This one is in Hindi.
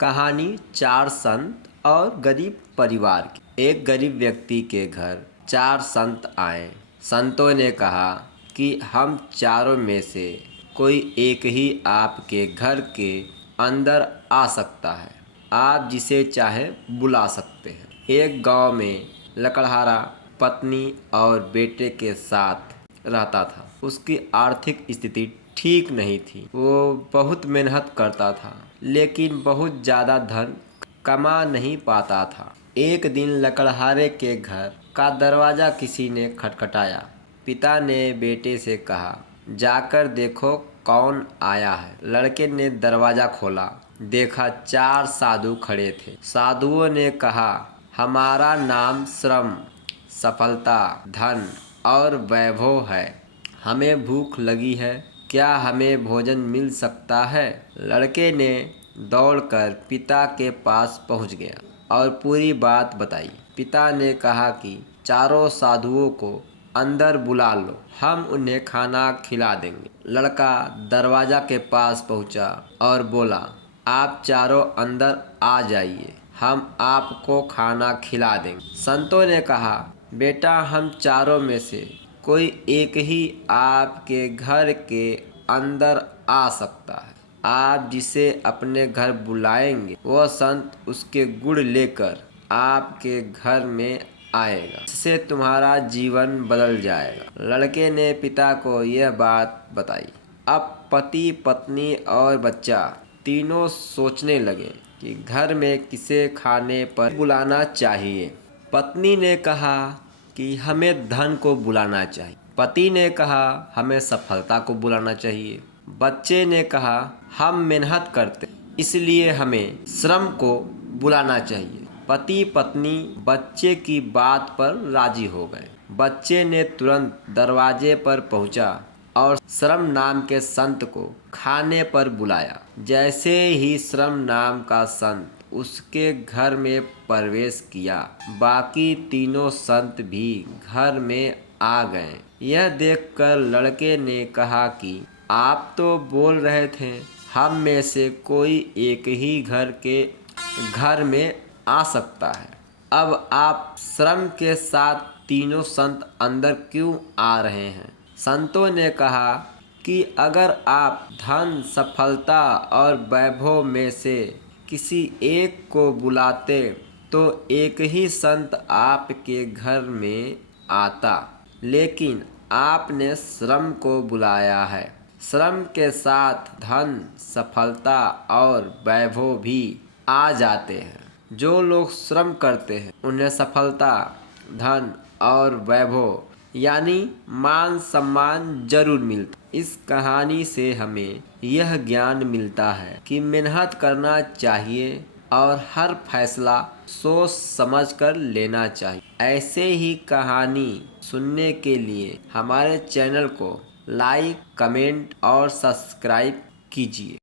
कहानी चार संत और गरीब परिवार की। एक गरीब व्यक्ति के घर चार संत आए। संतों ने कहा कि हम चारों में से कोई एक ही आपके घर के अंदर आ सकता है। आप जिसे चाहे बुला सकते हैं। एक गांव में लकड़हारा पत्नी और बेटे के साथ रहता था। उसकी आर्थिक स्थिति ठीक नहीं थी। वो बहुत मेहनत करता था, लेकिन बहुत ज़्यादा धन कमा नहीं पाता था। एक दिन लकड़हारे के घर का दरवाज़ा किसी ने खटखटाया। पिता ने बेटे से कहा, जाकर देखो कौन आया है। लड़के ने दरवाज़ा खोला। देखा चार साधु खड़े थे। साधुओं ने कहा, हमारा नाम श्रम, सफलता, धन और वैभव है। हमें भूख लगी है, क्या हमें भोजन मिल सकता है? लड़के ने दौड़कर पिता के पास पहुंच गया और पूरी बात बताई। पिता ने कहा कि चारों साधुओं को अंदर बुला लो, हम उन्हें खाना खिला देंगे। लड़का दरवाजा के पास पहुंचा और बोला, आप चारों अंदर आ जाइए, हम आपको खाना खिला देंगे। संतों ने कहा, बेटा हम चारों में से कोई एक ही आपके घर के अंदर आ सकता है। आप जिसे अपने घर बुलाएंगे वह संत उसके गुण लेकर आपके घर में आएगा। इससे तुम्हारा जीवन बदल जाएगा। लड़के ने पिता को यह बात बताई। अब पति, पत्नी और बच्चा तीनों सोचने लगे कि घर में किसे खाने पर बुलाना चाहिए। पत्नी ने कहा कि हमें धन को बुलाना चाहिए। पति ने कहा, हमें सफलता को बुलाना चाहिए। बच्चे ने कहा, हम मेहनत करते इसलिए हमें श्रम को बुलाना चाहिए। पति पत्नी बच्चे की बात पर राजी हो गए। बच्चे ने तुरंत दरवाजे पर पहुंचा और श्रम नाम के संत को खाने पर बुलाया। जैसे ही श्रम नाम का संत उसके घर में प्रवेश किया, बाकी तीनों संत भी घर में आ गए। यह देखकर लड़के ने कहा कि आप तो बोल रहे थे हम में से कोई एक ही घर में आ सकता है, अब आप श्रम के साथ तीनों संत अंदर क्यों आ रहे हैं? संतों ने कहा कि अगर आप धन, सफलता और वैभव में से किसी एक को बुलाते तो एक ही संत आपके घर में आता, लेकिन आपने श्रम को बुलाया है। श्रम के साथ धन, सफलता और वैभव भी आ जाते हैं। जो लोग श्रम करते हैं उन्हें सफलता, धन और वैभव यानी मान सम्मान जरूर मिलता। इस कहानी से हमें यह ज्ञान मिलता है कि मेहनत करना चाहिए और हर फैसला सोच समझ कर लेना चाहिए। ऐसे ही कहानी सुनने के लिए हमारे चैनल को लाइक, कमेंट और सब्सक्राइब कीजिए।